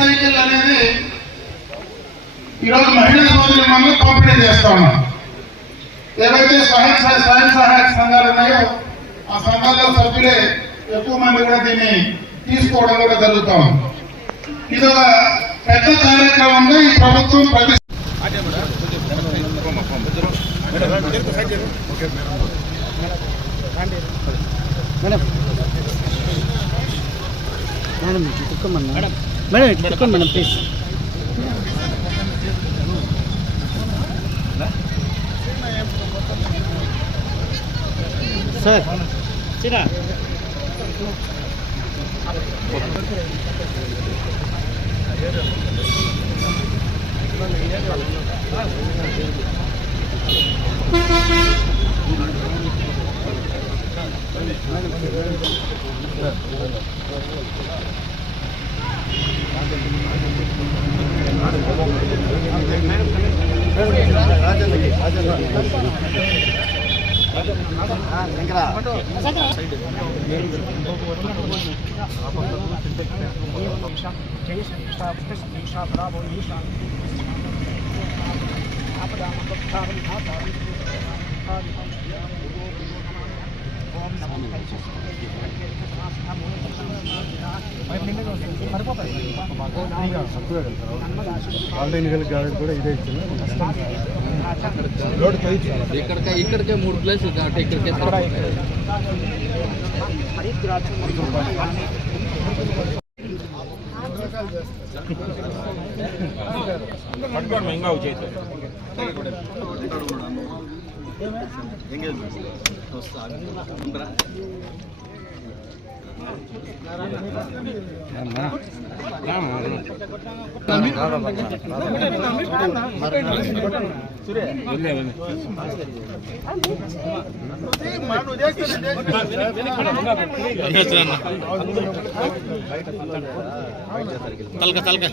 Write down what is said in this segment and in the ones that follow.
Cycle అనేది ఈరోజు మహిళా సోదరులు మనం పంపిణీ చేస్తా ఉన్నాం. ఏవైతే స్వయం సహాయక సంఘాలు ఉన్నాయో ఆ సంఘాల సభ్యులే ఎక్కువ మంది కూడా దీన్ని తీసుకోవడం కూడా జరుగుతా ఉంది. ఇది ఒక పెద్ద కార్యక్రమంగా ఈ ప్రభుత్వం ప్రతి మేడం ప్లీజ్ సార్ చిరా కూడా ఇదే ఇచ్చింది. ఇక్కడికే 3 ప్లేసులు కాబట్టి ఇక్కడికే తలక తలక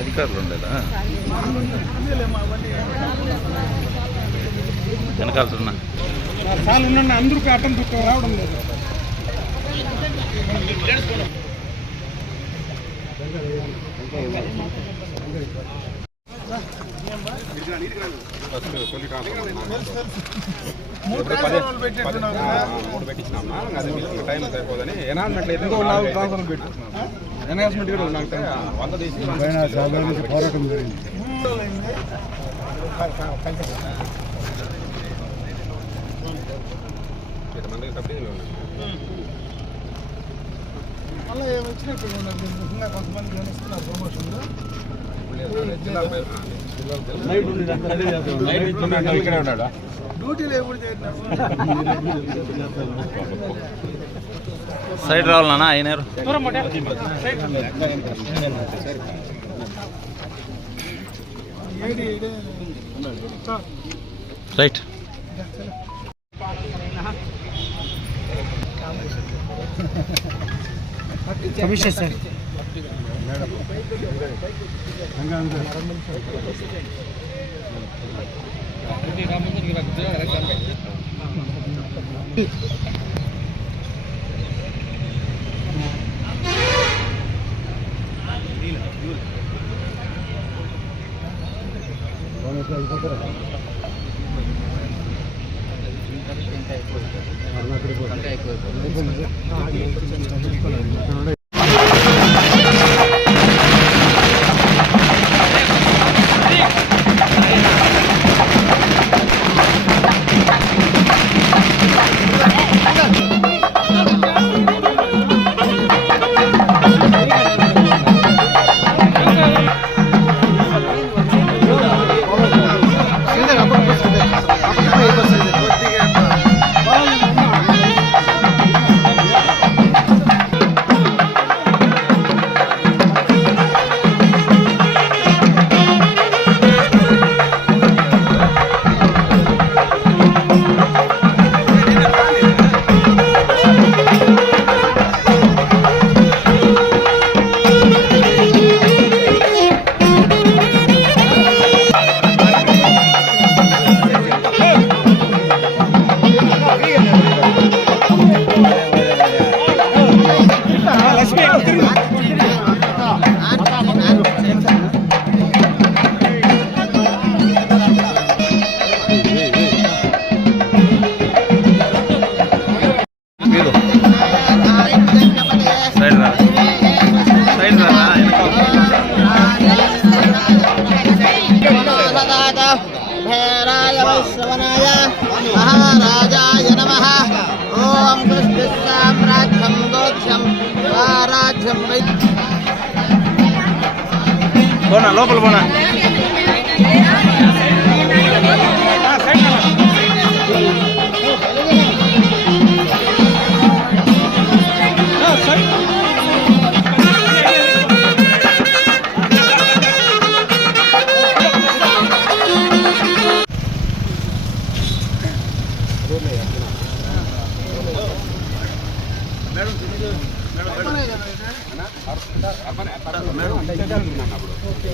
అధికారులు ఉండేదా వెనకాల్సిన అందరికీ అటం రావడం లేదు. టైం సరిపోదని ఎనాన్మెంట్ ఎనాన్మెంట్ కూడా నాకు 100 తీసి పోరాటం జరిగింది. మళ్ళీ వచ్చినట్టు కొంతమంది గమనిస్తున్నారు ప్రమోషన్లో డ్యూటీలు ఎప్పుడు సైడ్ రావాలన్నా ఆయన రైట్ కమిషనర్ సార్ महाराजाय नमः। ओम पुष्पिसाम्राज्यं दोक्षं स्वाराज्यं वै పోనా లోపల పోనా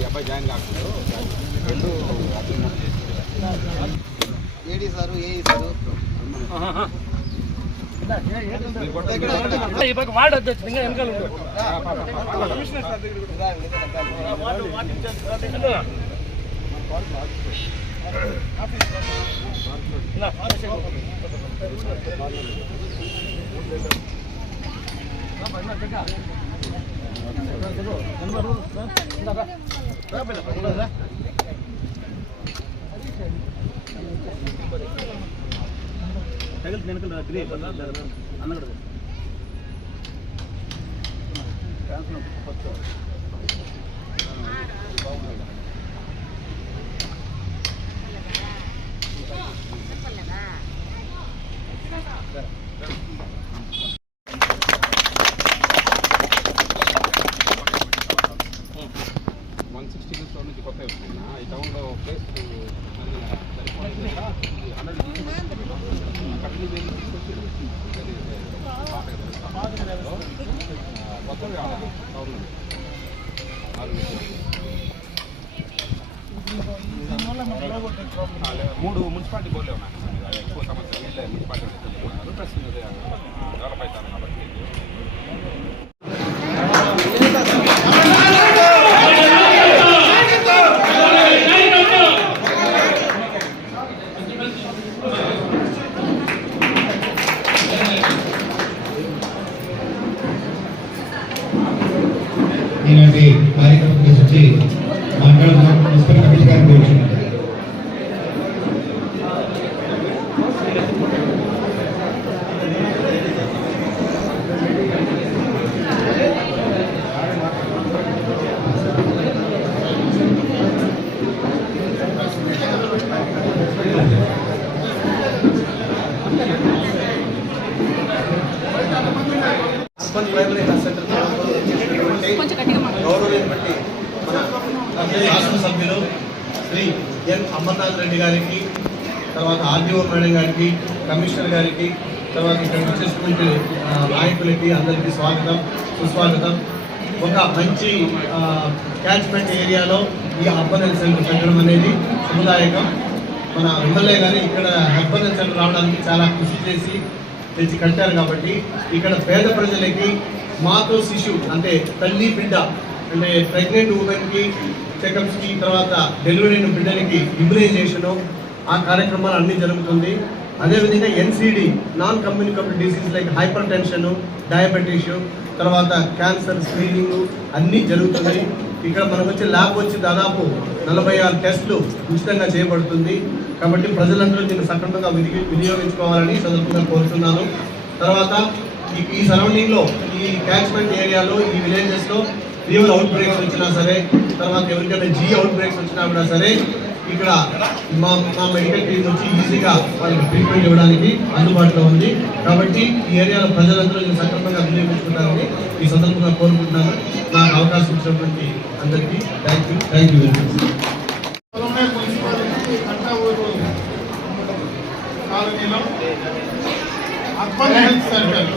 అబ్బాయి జాయిన్ కాకుండా రెండు ఏడి సారు ఏ సారు వార్డు అధ్యక్షుడు ఇంకా వెనకాల ఉంటాడు. ఈ టౌన్లో ప్లేస్ మూడు మున్సిపాలిటీ బోర్డులే ఉన్నాయి. ఎక్కువ సమస్య వీళ్ళే మున్సిపాలిటీ ప్లస్ డెవలప్ అవుతారు కాబట్టి ఇలాంటి కార్యక్రమం గురించి మాట్లాడడం మున్సిపల్ కమిటీ గారికి కోరుచున్నాను. అర్బన్ ప్రైమరీ హెల్త్ సెంటర్ గౌరవం బట్టి మన శాసనసభ్యులు శ్రీ ఎన్ అమర్నాథ్ రెడ్డి గారికి, తర్వాత ఆర్డీఓ మేడం గారికి, కమిషనర్ గారికి, తర్వాత ఇక్కడ వచ్చేసినటువంటి నాయకులకి అందరికీ స్వాగతం సుస్వాగతం. ఒక మంచి క్యాచ్మెంట్ ఏరియాలో ఈ అర్బన్ హెల్త్ సెంటర్ పెట్టడం అనేది శుభదాయకం. మన ఎమ్మెల్యే గారు ఇక్కడ అర్బన్ హెల్త్ సెంటర్ రావడానికి చాలా కృషి చేసి తెచ్చి కట్టారు కాబట్టి ఇక్కడ పేద ప్రజలకి మాతో శిశు అంటే తల్లి బిడ్డ అంటే ప్రెగ్నెంట్ ఉమెన్కి చెకప్స్కి, తర్వాత డెలివరీ అయిన బిడ్డలకి ఇమ్యునైజేషను, ఆ కార్యక్రమాలు అన్నీ జరుగుతుంది. అదేవిధంగా NCD, non communicable disease like hyper tension, diabetes, తర్వాత క్యాన్సర్ స్క్రీనింగ్ అన్నీ జరుగుతున్నాయి. ఇక్కడ మనకు వచ్చే ల్యాబ్ వచ్చి దాదాపు 46 టెస్టులు ఉచితంగా చేయబడుతుంది. కాబట్టి ప్రజలందరూ దీన్ని సక్రమంగా వినియోగించుకోవాలని సందర్భంగా కోరుతున్నాను. తర్వాత ఈ సరౌండింగ్లో, ఈ క్యాచ్మెంట్ ఏరియాలో, ఈ విలేజెస్లో ఫీవర్ అవుట్ బ్రేక్స్ వచ్చినా సరే, తర్వాత ఎవరికైనా అవుట్ బ్రేక్స్ వచ్చినా కూడా సరే, ఇక్కడ మా మెడికల్ టీం వచ్చి ఈజీగా వాళ్ళకి ట్రీట్మెంట్ ఇవ్వడానికి అందుబాటులో ఉంది. కాబట్టి ఈ ఏరియాలో ప్రజలందరూ దీన్ని సక్రమంగా వినియోగించుకుంటారని ఈ సందర్భంగా కోరుకుంటున్నాను. నాకు అవకాశం ఇచ్చినటువంటి అందరికీ thank you very much. Municipality Kantavuru కాలనీలో urban health centre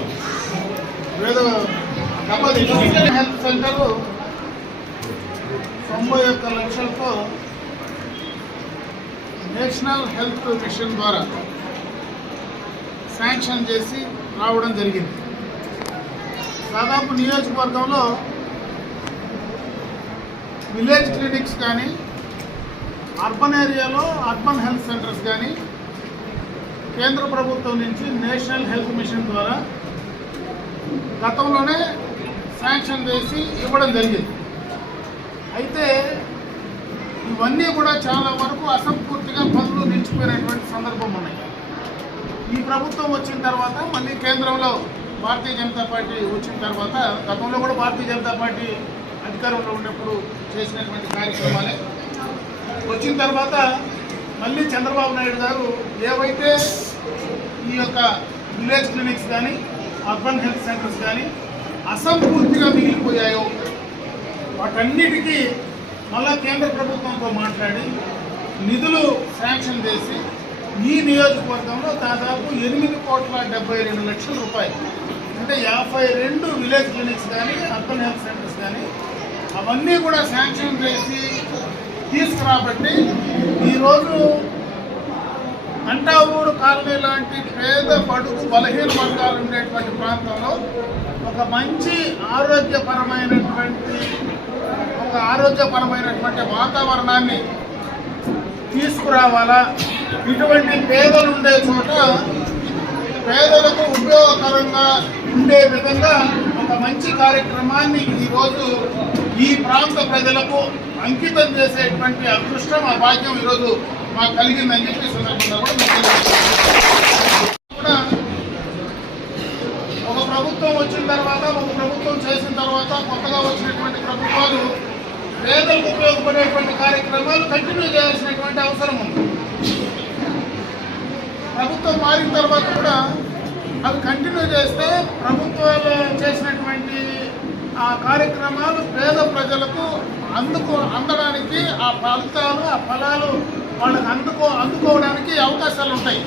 health centre 91 లక్షలతో నేషనల్ హెల్త్ మిషన్ ద్వారా శాంక్షన్ చేసి రావడం జరిగింది. దాదాపు నియోజకవర్గంలో విలేజ్ క్లినిక్స్ కానీ, అర్బన్ ఏరియాలో అర్బన్ హెల్త్ సెంటర్స్ కానీ కేంద్ర ప్రభుత్వం నుంచి నేషనల్ హెల్త్ మిషన్ ద్వారా గతంలోనే శాంక్షన్ చేసి ఇవ్వడం జరిగింది. అయితే ఇవన్నీ కూడా చాలా వరకు అసంపూర్తిగా పనులు నిలిచిపోయినటువంటి సందర్భం ఉన్నాయి. ఈ ప్రభుత్వం వచ్చిన తర్వాత, మళ్ళీ కేంద్రంలో భారతీయ జనతా పార్టీ వచ్చిన తర్వాత, గతంలో కూడా భారతీయ జనతా పార్టీ అధికారంలో ఉన్నప్పుడు చేసినటువంటి కార్యక్రమాలే వచ్చిన తర్వాత మళ్ళీ చంద్రబాబు నాయుడు గారు ఏవైతే ఈ యొక్క విలేజ్ క్లినిక్స్ కానీ, అర్బన్ హెల్త్ సెంటర్స్ కానీ అసంపూర్తిగా మిగిలిపోయాయో వాటన్నిటికీ మళ్ళా కేంద్ర ప్రభుత్వంతో మాట్లాడి నిధులు శాంక్షన్ చేసి ఈ నియోజకవర్గంలో దాదాపు 8,72,00,000 రూపాయలు, అంటే 52 విలేజ్ క్లినిక్స్ కానీ, అర్బన్ హెల్త్ సెంటర్స్ కానీ అవన్నీ కూడా శాంక్షన్ చేసి తీసుకురాబట్టి ఈరోజు కంటావూరు కాలనీ లాంటి పేద బడుగు బలహీన వర్గాలు ఉండేటువంటి ప్రాంతంలో ఒక మంచి ఆరోగ్యపరమైనటువంటి వాతావరణాన్ని తీసుకురావాలా, ఇటువంటి పేదలు ఉండే చోట పేదలకు ఉపయోగకరంగా ఉండే విధంగా ఒక మంచి కార్యక్రమాన్ని ఈరోజు ఈ ప్రాంత ప్రజలకు అంకితం చేసేటువంటి అదృష్టం, ఆ భాగ్యం ఈరోజు మాకు కలిగిందని చెప్పి సందర్భంగా కూడా ఒక ప్రభుత్వం వచ్చిన తర్వాత, ఒక ప్రభుత్వం చేసిన తర్వాత కొత్తగా వచ్చినటువంటి ప్రభుత్వాలు పేదలకు ఉపయోగపడేటువంటి కార్యక్రమాలు కంటిన్యూ చేయాల్సినటువంటి అవసరం ఉంది. ప్రభుత్వం మారిన తర్వాత కూడా అవి కంటిన్యూ చేస్తే ప్రభుత్వాలు చేసినటువంటి ఆ కార్యక్రమాలు పేద ప్రజలకు అందడానికి, ఆ ఫలితాలు, ఆ ఫలాలు వాళ్ళకి అందుకోవడానికి అవకాశాలు ఉంటాయి.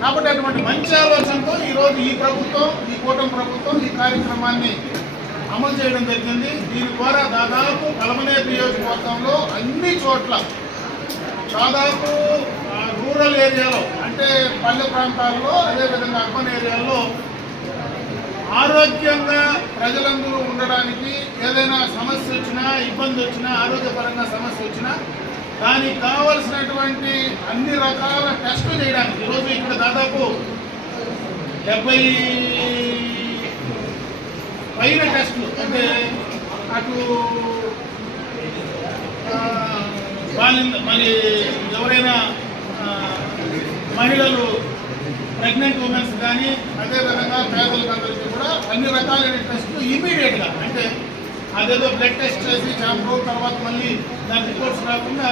కాబట్టి అటువంటి మంచి ఆలోచనతో ఈరోజు ఈ ప్రభుత్వం, ఈ కూటమి ప్రభుత్వం ఈ కార్యక్రమాన్ని అమలు చేయడం జరిగింది. దీని ద్వారా దాదాపు పలమనేరు నియోజకవర్గంలో అన్ని చోట్ల, దాదాపు రూరల్ ఏరియాలో అంటే పల్లె ప్రాంతాల్లో, అదేవిధంగా అర్బన్ ఏరియాల్లో ఆరోగ్యంగా ప్రజలందరూ ఉండడానికి ఏదైనా సమస్య వచ్చినా, ఇబ్బంది వచ్చినా, ఆరోగ్యపరంగా సమస్య వచ్చినా దానికి కావలసినటువంటి అన్ని రకాల టెస్టులు చేయడానికి ఈరోజు ఇక్కడ దాదాపు 70 పైన టెస్టులు, అంటే అటు మరి ఎవరైనా మహిళలు, ప్రెగ్నెంట్ ఉమెన్స్ కానీ, అదేవిధంగా పేదలకు అందరికీ కూడా అన్ని రకాలైన టెస్టులు ఇమీడియట్గా, అంటే అదేదో బ్లడ్ టెస్ట్ చేసి చాలా రోజుల తర్వాత మళ్ళీ దాని రిపోర్ట్స్ రాకుండా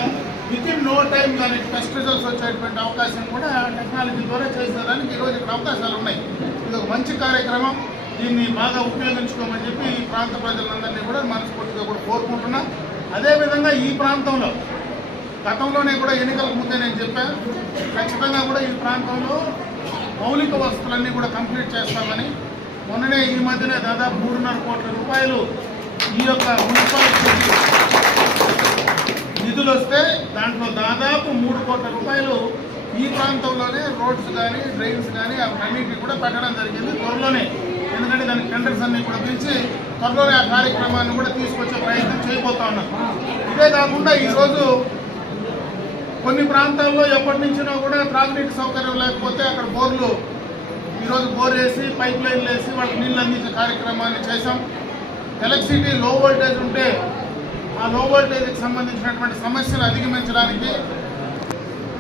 విత్ ఇన్ నో టైం దాని టెస్ట్ రిజల్ట్స్ వచ్చేటువంటి అవకాశం కూడా టెక్నాలజీ ద్వారా చేసేదానికి ఈరోజు ఇక్కడ అవకాశాలు ఉన్నాయి. ఇది ఒక మంచి కార్యక్రమం. దీన్ని బాగా ఉపయోగించుకోమని చెప్పి ఈ ప్రాంత ప్రజలందరినీ కూడా మనస్ఫూర్తిగా కూడా కోరుకుంటున్నా. అదేవిధంగా ఈ ప్రాంతంలో గతంలోనే కూడా ఎన్నికలకు ముందే నేను చెప్పాను, ఖచ్చితంగా కూడా ఈ ప్రాంతంలో మౌలిక వసతులన్నీ కూడా కంప్లీట్ చేస్తామని. మొన్ననే ఈ మధ్యనే దాదాపు 3.5 కోట్ల రూపాయలు ఈ యొక్క మున్సిపాలిటీ నిధులు వస్తే దాంట్లో దాదాపు 3 కోట్ల రూపాయలు ఈ ప్రాంతంలోనే రోడ్స్ కానీ, డ్రైన్స్ కానీ అవన్నిటిని కూడా పెట్టడం జరిగింది. త్వరలోనే ఎందుకంటే దానికి టెండర్స్ అన్ని కూడా పిలిచి త్వరలోనే ఆ కార్యక్రమాన్ని కూడా తీసుకొచ్చే ప్రయత్నం చేయబోతా ఉన్నాం. ఇదే కాకుండా ఈరోజు కొన్ని ప్రాంతాల్లో ఎప్పటి నుంచినో కూడా త్రాగునీటి సౌకర్యం లేకపోతే అక్కడ బోర్లు ఈరోజు బోర్ వేసి పైప్ లైన్లు వేసి వాళ్ళకి నీళ్ళు అందించే కార్యక్రమాన్ని చేశాం. ఎలక్ట్రిసిటీ లో వోల్టేజ్ ఉంటే ఆ లో వోల్టేజ్కి సంబంధించినటువంటి సమస్యలు అధిగమించడానికి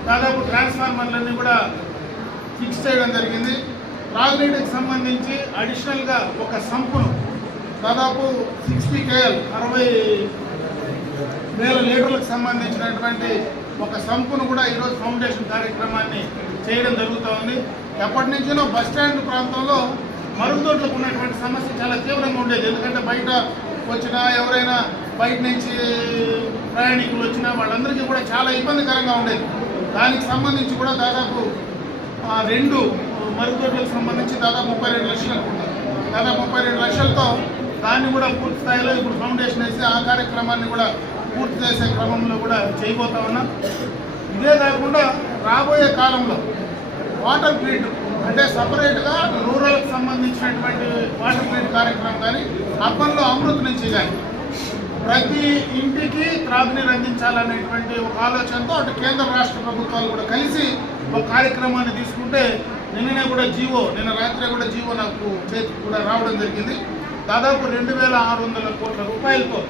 దాదాపు ట్రాన్స్ఫార్మర్లన్నీ కూడా ఫిక్స్ చేయడం జరిగింది. త్రాగునీటికి సంబంధించి అడిషనల్గా ఒక సంపును దాదాపు 60 KL 60,000 లీటర్లకు సంబంధించినటువంటి ఒక సంపును కూడా ఈరోజు ఫౌండేషన్ కార్యక్రమాన్ని చేయడం జరుగుతూ ఉంది. ఎప్పటి నుంచినో బస్టాండ్ ప్రాంతంలో మరుగుదొడ్లకు ఉన్నటువంటి సమస్య చాలా తీవ్రంగా ఉండేది. ఎందుకంటే బయట వచ్చినా ఎవరైనా బయట నుంచి ప్రయాణికులు వచ్చినా వాళ్ళందరికీ కూడా చాలా ఇబ్బందికరంగా ఉండేది. దానికి సంబంధించి కూడా దాదాపు 2 మరుగుదొడ్లకు సంబంధించి దాదాపు 32 లక్షలు అనుకుంటారు. దాదాపు 32 లక్షలతో దాన్ని కూడా పూర్తి స్థాయిలో ఇప్పుడు ఫౌండేషన్ వేసి ఆ కార్యక్రమాన్ని కూడా పూర్తి చేసే క్రమంలో కూడా చేయబోతా ఉన్నాం. ఇదే కాకుండా రాబోయే కాలంలో వాటర్ గ్రిడ్ అంటే సపరేట్గా రూరల్కి సంబంధించినటువంటి వాటర్ గ్రిడ్ కార్యక్రమం కానీ అర్బన్లో అమృత్ నుంచి కానీ ప్రతి ఇంటికి త్రాగునీరు అందించాలనేటువంటి ఒక ఆలోచనతో అటు కేంద్ర రాష్ట్ర ప్రభుత్వాలు కూడా కలిసి ఒక కార్యక్రమాన్ని తీసుకుంటే నిన్న రాత్రి కూడా జీవో నాకు చేతికి కూడా రావడం జరిగింది. దాదాపు 2,600 కోట్ల రూపాయలతో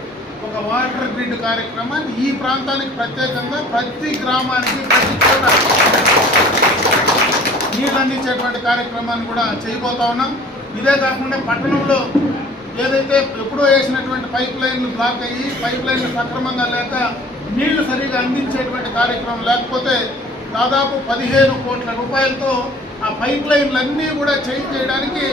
ఒక వాటర్ గ్రిడ్ కార్యక్రమాన్ని ఈ ప్రాంతానికి ప్రత్యేకంగా ప్రతి గ్రామానికి ప్రతి చోట నీళ్ళు అందించేటువంటి కార్యక్రమాన్ని కూడా చేయబోతా ఉన్నాం. ఇదే కాకుండా పట్టణంలో ఏదైతే ఎప్పుడో వేసినటువంటి పైప్ లైన్లు బ్లాక్ అయ్యి పైప్ లైన్లు సక్రమంగా లేక నీళ్లు సరిగా అందించేటువంటి కార్యక్రమం లేకపోతే దాదాపు 15 కోట్ల రూపాయలతో ఆ పైప్ లైన్లన్నీ కూడా చేంజ్ చేయడానికి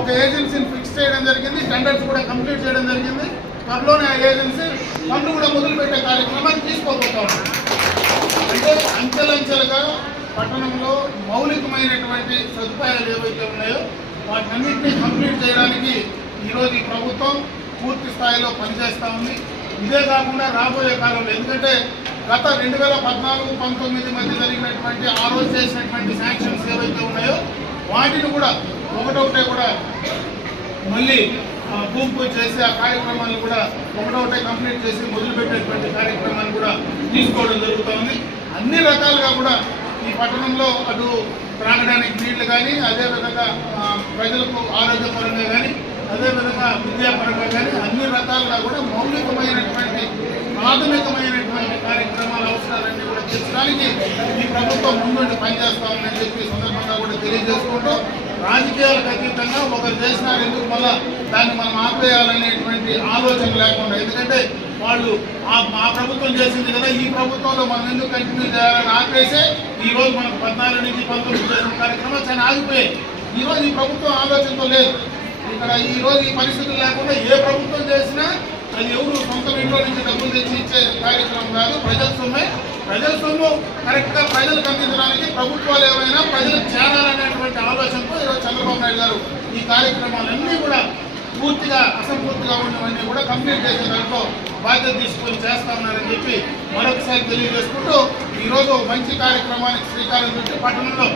ఒక ఏజెన్సీని ఫిక్స్ చేయడం జరిగింది. టెండర్స్ కూడా కంప్లీట్ చేయడం జరిగింది. త్వరలోనే ఆ ఏజెన్సీ పనులు కూడా మొదలుపెట్టే కార్యక్రమాన్ని తీసుకోబోతా ఉన్నాం. అంటే అంచెలంచెలుగా పట్టణంలో మౌలికమైనటువంటి సదుపాయాలు ఏవైతే ఉన్నాయో వాటన్నింటినీ కంప్లీట్ చేయడానికి ఈరోజు ఈ ప్రభుత్వం పూర్తి స్థాయిలో పనిచేస్తూ ఉంది. ఇదే కాకుండా రాబోయే కాలంలో ఎందుకంటే గత 2014-19 మధ్య జరిగినటువంటి ఆ రోజు చేసినటువంటి శాంక్షన్స్ ఏవైతే ఉన్నాయో వాటిని కూడా ఒకటొకటే కూడా మళ్ళీ భూమి పూజ చేసి ఆ కార్యక్రమాన్ని కూడా ఒకటొకటే కంప్లీట్ చేసి మొదలుపెట్టేటువంటి కార్యక్రమాన్ని కూడా తీసుకోవడం జరుగుతూ ఉంది. అన్ని రకాలుగా కూడా ఈ పట్టణంలో అటు త్రాగడానికి నీళ్లు కానీ అదేవిధంగా ప్రజలకు ఆరోగ్యపరంగా కానీ అదేవిధంగా విద్యాపరంగా కానీ అన్ని రకాలుగా కూడా మౌలికమైనటువంటి ప్రాథమికమైనటువంటి కార్యక్రమాల అవసరాలన్నీ కూడా తీర్చడానికి ఈ ప్రభుత్వం ముందుండి పనిచేస్తా ఉందని చెప్పి సందర్భంగా కూడా తెలియజేసుకుంటూ రాజకీయాలకు అతీతంగా ఒకరు చేసినారు ఎందుకు మళ్ళా దాన్ని మనం ఆపేయాలనేటువంటి ఆలోచన లేకుండా ఎందుకంటే వాళ్ళు ఆ ప్రభుత్వం చేసింది కదా ఈ ప్రభుత్వంలో మనం ఎందుకు కంటిన్యూ చేయాలని ఆపేసే ఈరోజు మనకు 14 నుంచి 19 చేసిన కార్యక్రమాలు చాలా ఆగిపోయాయి. ఈరోజు ఈ ప్రభుత్వం ఆలోచనతో లేదు. ఇక్కడ ఈరోజు ఈ పరిస్థితులు లేకుండా ఏ ప్రభుత్వం చేసినా అది ఎవరు సొంత ఇంట్లో నుంచి డబ్బులు తెచ్చి ఇచ్చే కార్యక్రమం కాదు. ప్రజల సొమ్ము కరెక్ట్గా ప్రజలకు అందించడానికి ప్రభుత్వాలు ఏమైనా ప్రజలకు చేరాలనేటువంటి ఆలోచనతో ఈరోజు చంద్రబాబు నాయుడు గారు ఈ కార్యక్రమాలన్నీ కూడా పూర్తిగా అసంపూర్తిగా ఉన్నవన్నీ కూడా కంప్లీట్ చేసే దాంట్లో బాధ్యత తీసుకొని చేస్తా ఉన్నారని చెప్పి మరొకసారి తెలియజేసుకుంటూ ఈరోజు మంచి కార్యక్రమానికి శ్రీకారం చుట్టి పట్టణంలో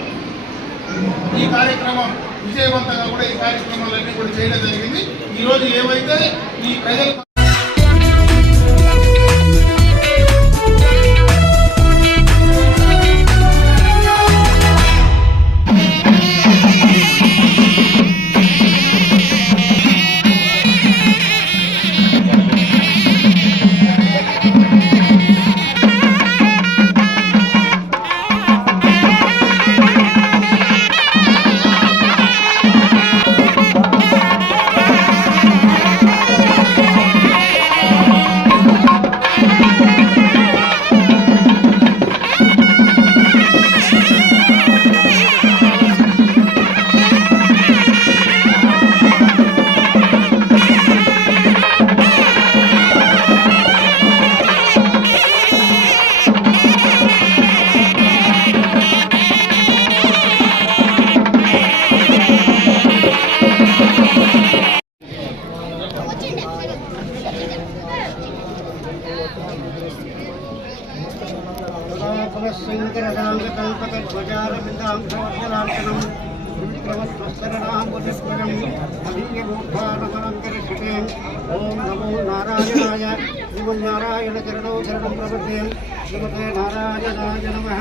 ఈ కార్యక్రమం విజయవంతంగా కూడా ఈ కార్యక్రమాలన్నీ కూడా చేయడం జరిగింది. ఈరోజు ఏవైతే ఈ ప్రజలు ఓం నమో నారాయణాయ శ్రీమన్నారాయణ చరణో శరణం ప్రపద్యే శ్రీమతే నారాయణాయ నమః.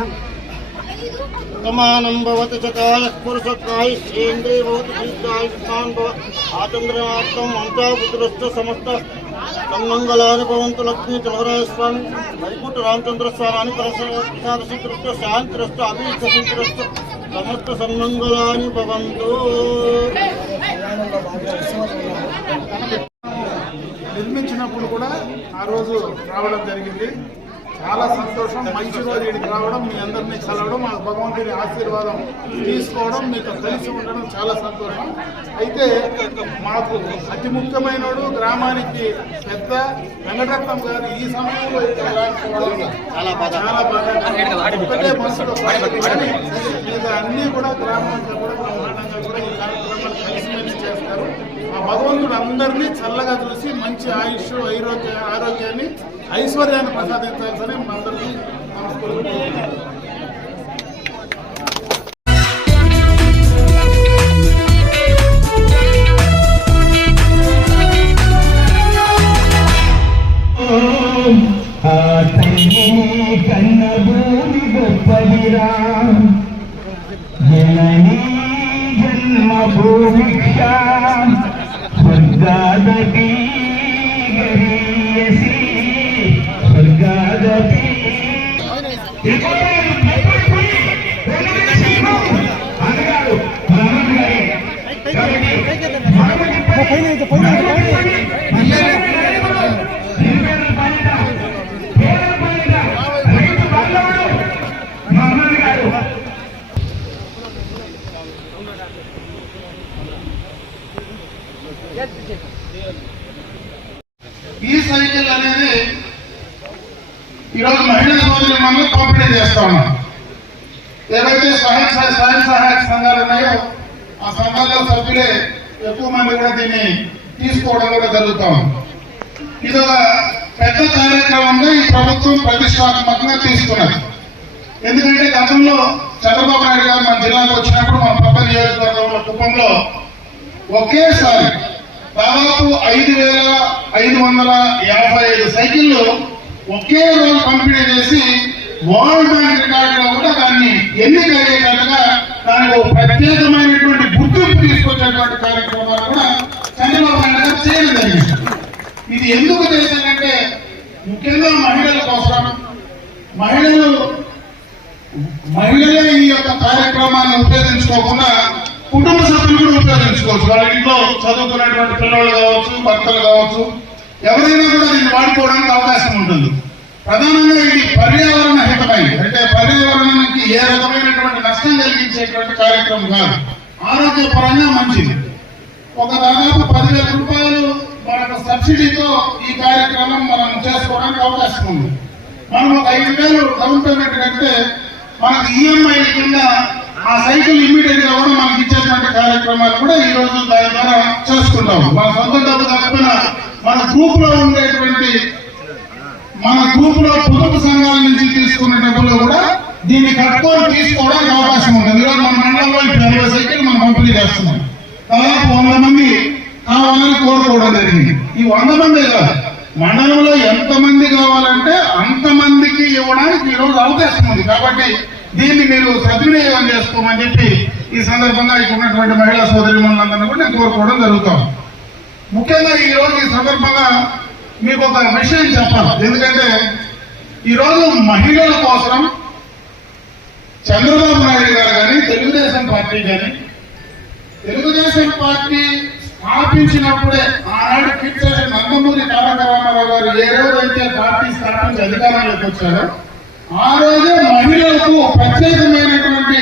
సమానం భవతి చకాయ పురుషకాయ సేంద్రియ భవతి శీతాయ స్థాన్ భవ ఆచంద్రమాత్రం వంశాపుత్రస్థ సమస్త సన్మంగళాని భవంతు లక్ష్మీ చలవరాయ స్వామి వైకుంఠ రామచంద్ర స్వామి ప్రసాద శ్రీకృష్ణ శాంతిరస్తు అభీష్ట శ్రీకృష్ణ సమస్త సన్మంగళాని భవంతు. నిర్మించినప్పుడు కూడా ఆ రోజు రావడం జరిగింది. చాలా సంతోషం. మంచి రోజు ఇక్కడికి రావడం, మీ అందరినీ కలవడం, ఆ భగవంతుని ఆశీర్వాదం తీసుకోవడం, మీకు కలిసి ఉండడం చాలా సంతోషం. అయితే మాకు అతి ముఖ్యమైనడు గ్రామానికి పెద్ద వెంకటరత్నం గారు ఈ సమయంలో ఇక్కడ రాకపోవడం చాలా బాగా ఒకటే మనసులో మిగతా అన్నీ కూడా గ్రామానికి కూడా బ్రహ్మాండంగా కూడా ఈ కార్యక్రమాలు కలిసిమెలిసి చేస్తారు. ఆ భగవంతుడు అందరినీ చల్లగా చూసి మంచి ఆయుష్ ఆరోగ్యాన్ని ఐశ్వర్యాన్ని ప్రసాదించాల్సని మనందరికీ నమస్కరిస్తున్నాను. కన్నభూమి గొప్పదిరా జననీ జన్మభూమిక్ష స్వర్గాదపి గరీయసి స్వర్గాదపి ఈ సైకిల్ అనేది ఈరోజు మహిళా సోదరి మనం పంపిణీ చేస్తా ఉన్నాం. ఏవైతే స్వయం సహాయక సంఘాలు ఉన్నాయో ఆ సంఘాల్లో సభ్యులే ఎక్కువ మంది కూడా దీన్ని తీసుకోవడం కూడా జరుగుతాం. ఇది ఒక పెద్ద కార్యక్రమంగా ఈ ప్రభుత్వం ప్రతిష్టాత్మకంగా తీసుకున్నది. ఎందుకంటే గతంలో చంద్రబాబు నాయుడు గారు మన జిల్లాకు వచ్చినప్పుడు మన పక్క నియోజకవర్గంలో కుప్పంలో ఒకేసారి దాదాపు 5,555 సైకిళ్లు ఒకే రోజు పంపిణీ చేసి వరల్డ్ బ్యాంక్ రికార్డులో కూడా దాన్ని ఎన్నిక అయ్యేటట్టుగా దానికి ఒక ప్రత్యేకమైనటువంటి గుర్తింపు తీసుకొచ్చేటువంటి కార్యక్రమాలు కూడా చంద్రబాబు నాయుడు గారు చేయడం జరిగింది. ఇది ఎందుకు చేశారంటే ముఖ్యంగా మహిళల కోసం, మహిళలే ఈ యొక్క కార్యక్రమాన్ని ఉపయోగించుకోకుండా కుటుంబ సభ్యులు కూడా ఉపయోగించుకోవచ్చు. వాళ్ళ ఇంట్లో చదువుకున్నటువంటి పిల్లలు కావచ్చు, భర్తలు కావచ్చు, ఎవరైనా కూడా దీన్ని వాడుకోవడానికి అవకాశం ఉంటుంది. ప్రధానంగా ఇది పర్యావరణ హితమైనది. అంటే పర్యావరణానికి ఏ రకమైనటువంటి నష్టం కలిగించేటువంటి కార్యక్రమం కాదు, ఆరోగ్యపరంగా మంచిది. ఒక దాదాపు 10,000 రూపాయలు మనకు సబ్సిడీతో ఈ కార్యక్రమం మనం చేసుకోవడానికి అవకాశం ఉంది. మనం ఒక 5,000 డౌన్ పేమెంట్ కడితే మనకు ఈఎంఐ కింద ఆ సైకిల్ ఇమ్మీడియట్ గా కూడా మనకి ఇచ్చేటువంటి కార్యక్రమాలు కూడా ఈ రోజు దాని ద్వారా చేసుకుంటాం. మన సొంత డబ్బు కాకపోయినా మన గ్రూప్ లో ఉండేటువంటి పొదుపు సంఘాల నుంచి తీసుకున్న డబ్బులో కూడా దీన్ని కట్టుకొని తీసుకోవడానికి అవకాశం ఉంటుంది. ఈరోజు మన మండలంలో 20 సైకిల్ మనం పంపిణీ చేస్తున్నాం. దాదాపు 100 మంది కావాలని కోరుకోవడం జరిగింది. ఈ 100 మంది కాదు, మండలంలో ఎంతమంది కావాలంటే అంతమందికి ఇవ్వడానికి ఈ రోజు అవకాశం ఉంది. కాబట్టి దీన్ని మీరు సద్వినియోగం చేసుకోమని చెప్పి ఈ సందర్భంగా ఇక్కడ ఉన్నటువంటి మహిళా సోదరిమణులందరినీ కూడా నేను కోరుకోవడం జరుగుతాం. ముఖ్యంగా ఈ రోజు ఈ సందర్భంగా మీకు ఒక విషయం చెప్పాలి. ఎందుకంటే ఈరోజు మహిళల కోసం చంద్రబాబు నాయుడు గారు కానీ తెలుగుదేశం పార్టీ స్థాపించినప్పుడే ఆనాడు కీర్తి నందమూరి తారక రామారావు గారు ఏ రోజైతే పార్టీ స్థాపించి అధికారంలోకి వచ్చారో ఆ రోజే మహిళలకు ప్రత్యేకమైనటువంటి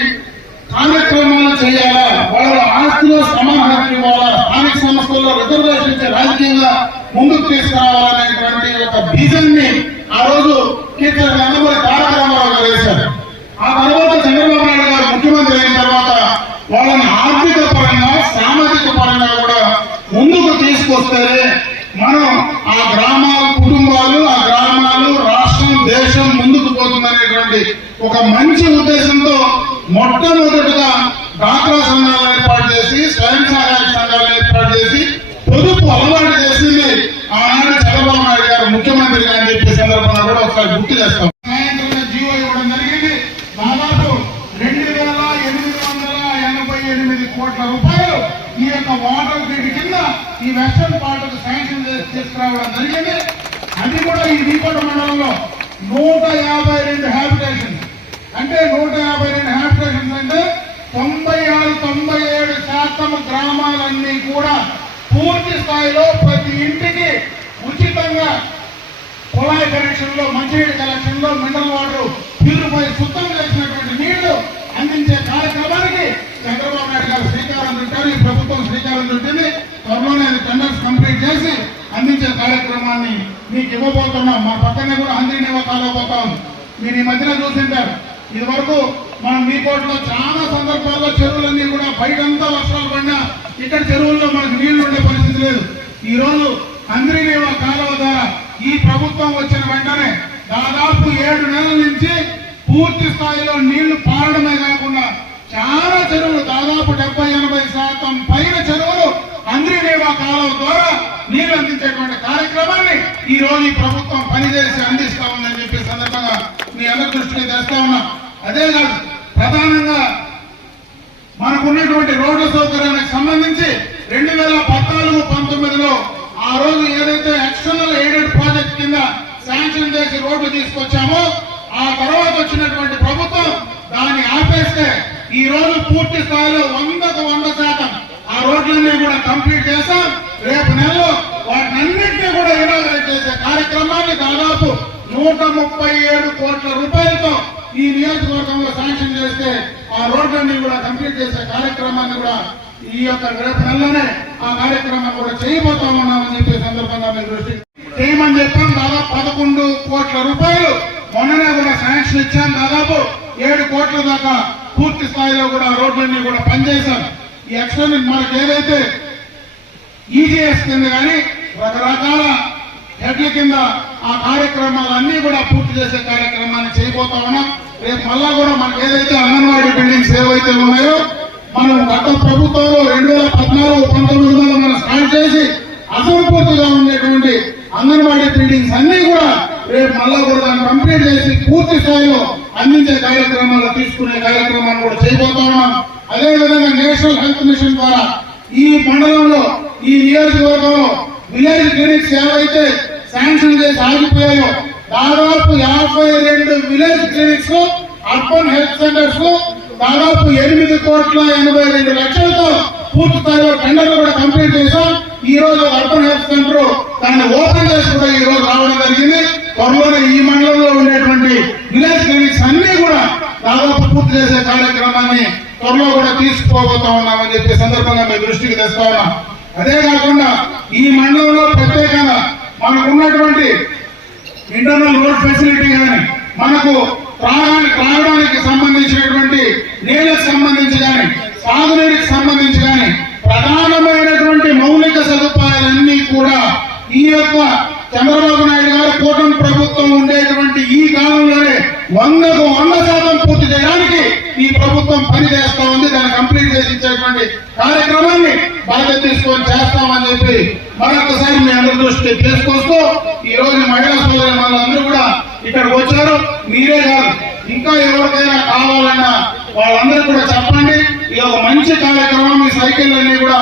కార్యక్రమాలు చేయాలా, వాళ్ళ ఆస్తిలో సమాధానం ఇవ్వాలా, స్థానిక సంస్థల్లో రిజర్వేషన్ ఇచ్చే రాజకీయంగా ముందుకు తీసుకురావాలనేటువంటి ఒక బీజాన్ని ఆ రోజు కీర్తి నందమూరి తారక రామారావు గారు వేశారు. ఆ తర్వాత చంద్రబాబు నాయుడు గారు ముఖ్యమంత్రి అయిన తర్వాత వాళ్ళని ఆర్థిక పరంగా, సామాజిక పరంగా కూడా ముందుకు తీసుకొస్తే మనం ఆ గ్రామాల కుటుంబాలు, ఆ గ్రామాలు, రాష్ట్రం, దేశం ముందుకు పోతుందనేటువంటి ఒక మంచి ఉద్దేశంతో మొట్టమొదటిగా డాక్రా సంఘాల తీసుకురావడం జరిగింది. అది కూడా ఈ దీపట మండలంలో 152 హ్యాబిటేషన్స్ అంటే 152 హ్యాబిటేషన్స్ అంటే 96-97% గ్రామాలన్నీ కూడా పూర్తి స్థాయిలో ప్రతి ఇంటికి ఉచితంగా కుళాయి కనెక్షన్ లో, మంచినీటి కనెక్షన్ లో, మినరల్ వాటర్ ప్యూరిఫై శుద్ధం చేసినటువంటి నీళ్లు అందించే కార్యక్రమానికి చంద్రబాబు నాయుడు గారు శ్రీకారం చుట్టారు. ఈ ప్రభుత్వం శ్రీకారం చుట్టింది. త్వరలోనే టెండర్స్ కంప్లీట్ చేసి అందించే కార్యక్రమాన్ని మీకు ఇవ్వబోతున్నాం. మా పక్కనే కూడా హంద్రీనివా కాలువ పోతా ఉంది. మీరు ఈ మధ్యన చూసింటారు. ఇది వరకు మనం మీ కోటలో చాలా సందర్భాల్లో చెరువులన్నీ కూడా బయటంతా వర్షాలు పడినా ఇక్కడ చెరువుల్లో మనకు నీళ్లు ఉండే పరిస్థితి లేదు. ఈ రోజు హంద్రీనివా కాలువ ద్వారా ఈ ప్రభుత్వం వచ్చిన వెంటనే దాదాపు 7 నెలల నుంచి పూర్తి స్థాయిలో నీళ్లు పారడమే కాకుండా చాలా చెరువులు దాదాపు 70-80% పైన చెరువులు హంద్రీనివా కాలువ ద్వారా నీళ్లు అందించేటువంటి కార్యక్రమాన్ని ఈ రోజు ఈ ప్రభుత్వం పనిచేసి అందిస్తా ఉందని చెప్పి సందర్భంగా మీ అందరి దృష్టికి తెస్తా ఉన్నా. అదే కాదు, ప్రధానంగా మనకున్నటువంటి రోడ్ల సౌకర్యానికి సంబంధించి 2014-19లో ఆ రోజు ఏదైతే ఎక్స్టర్నల్ ఎయిడెడ్ ప్రాజెక్ట్ కింద శాంక్షన్ చేసి రోడ్లు తీసుకొచ్చామో ఆ తర్వాత వచ్చినటువంటి ప్రభుత్వం దాన్ని ఆపేస్తే ఈ రోజు పూర్తి స్థాయిలో 100% ఆ రోడ్లన్నీ కూడా కంప్లీట్ చేశాం. రేపు నెలలో వాటినన్నింటినీ కూడా ఇనాగరేట్ చేసే కార్యక్రమాన్ని దాదాపు 137 కోట్ల రూపాయలతో ఈ నియోజకవర్గంలో శాంక్షన్ చేస్తే ఆ రోడ్లన్నీ కూడా కంప్లీట్ చేసే కార్యక్రమాన్ని కూడా ఈ యొక్క రేపు నెలలోనే ఆ కార్యక్రమాన్ని కూడా చేయబోతా ఉన్నామని చెప్పే సందర్భంగా మీ దృష్టి చేయమని చెప్పాం. దాదాపు 11 కోట్ల రూపాయలు మొన్ననే కూడా శాంక్షన్ ఇచ్చాం. దాదాపు 7 కోట్ల దాకా పూర్తి స్థాయిలో కూడా రోడ్లన్నీ కూడా పనిచేశాం. ఈ ఎక్స్టర్నల్ మనకి ఏదైతే ఈజీఎస్ కింద కానీ రకరకాల హెడ్ల కింద ఆ కార్యక్రమాలన్నీ కూడా పూర్తి చేసే కార్యక్రమాన్ని చేయబోతా ఉన్నాం. రేపు మళ్ళా కూడా మనకి ఏదైతే అంగన్వాడీ బిల్డింగ్స్ ఏవైతే ఉన్నాయో మనం గత ప్రభుత్వంలో 2014-19లో మనం స్టార్ట్ చేసి అసంపూర్తిగా ఉండేటువంటి అంగన్వాడీ బిల్డింగ్స్ అన్ని కూడా రేపు మళ్ళా కూడా దాన్ని కంప్లీట్ చేసి పూర్తి స్థాయిలో అందించే కార్యక్రమాలు తీసుకునే కార్యక్రమాన్ని కూడా చేయబోతా ఉన్నాం. అదేవిధంగా నేషనల్ హెల్త్ మిషన్ ద్వారా ఈ మండలంలో ఈ నియోజకవర్గంలో విలేజ్ క్లినిక్స్ ఏవైతే శాంక్షన్ చేసి ఆగిపోయాయో దాదాపు 52 village clinics, urban health centres దాదాపు 8,82,00,000తో పూర్తి స్థాయిలో టెండర్లు కూడా కంప్లీట్ చేశాం. ఈ రోజు అర్బన్ హెల్త్ సెంటర్ దాన్ని ఓపెన్ చేసి కూడా ఈ రోజు రావడం జరిగింది. త్వరలోనే ఈ మండలంలో ఉండేటువంటి విలేజ్ క్లినిక్స్ అన్ని కూడా దాదాపు పూర్తి చేసే కార్యక్రమాన్ని త్వరలో కూడా తీసుకుపోబోతా ఉన్నామని చెప్పే సందర్భంగా మీ దృష్టికి తెస్తా ఉన్నాం. అదే కాకుండా ఈ మండలంలో ప్రత్యేకంగా మనకు ఉన్నటువంటి ఇంటర్నల్ రోడ్ ఫెసిలిటీ కానీ మనకు త్రాగడానికి సంబంధించినటువంటి నీళ్ళకు సంబంధించి కానీ సాగునీటికి సంబంధించి కానీ ప్రధానమైనటువంటి మౌలిక సదుపాయాలన్నీ కూడా ఈ యొక్క చంద్రబాబు నాయుడు గారు కూటమి ప్రభుత్వం ఉండేటువంటి ఈ కాలంలోనే 100% పూర్తి చేయడానికి ఈ ప్రభుత్వం పనిచేస్తా ఉంది. దాన్ని కంప్లీట్ చేసి ఇచ్చేటువంటి కార్యక్రమాన్ని బాధ్యత తీసుకొని చేస్తామని చెప్పి మరొకసారి మీ అందరి దృష్టికి తీసుకొస్తూ ఈ రోజు మహిళా సోదరి మనందరూ కూడా ఇక్కడికి వచ్చారు. మీరే కాదు, ఇంకా ఎవరికైనా కావాలన్నా వాళ్ళందరూ కూడా చెప్పండి. ఇది ఒక మంచి కార్యక్రమం. ఈ సైకిల్ అన్ని కూడా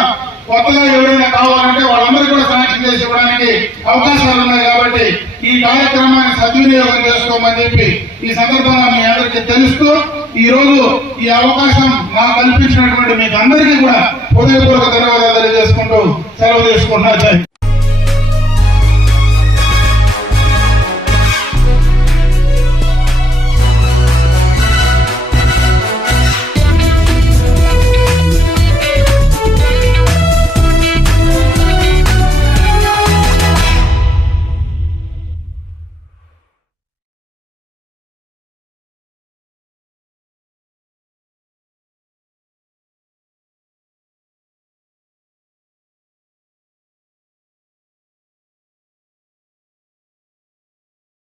కొత్తగా ఎవరైనా కావాలంటే వాళ్ళందరూ కూడా శాంక్షన్ చేసి ఇవ్వడానికి అవకాశాలు ఉన్నాయి. కాబట్టి ఈ కార్యక్రమాన్ని సద్వినియోగం చేసుకోమని చెప్పి ఈ సందర్భంగా మీ అందరికీ తెలుస్తూ ఈ రోజు ఈ అవకాశం నాకు కల్పించినటువంటి మీకు అందరికీ కూడా హృదయపూర్వక ధన్యవాదాలు తెలియజేసుకుంటూ సెలవు తీసుకుంటున్నా.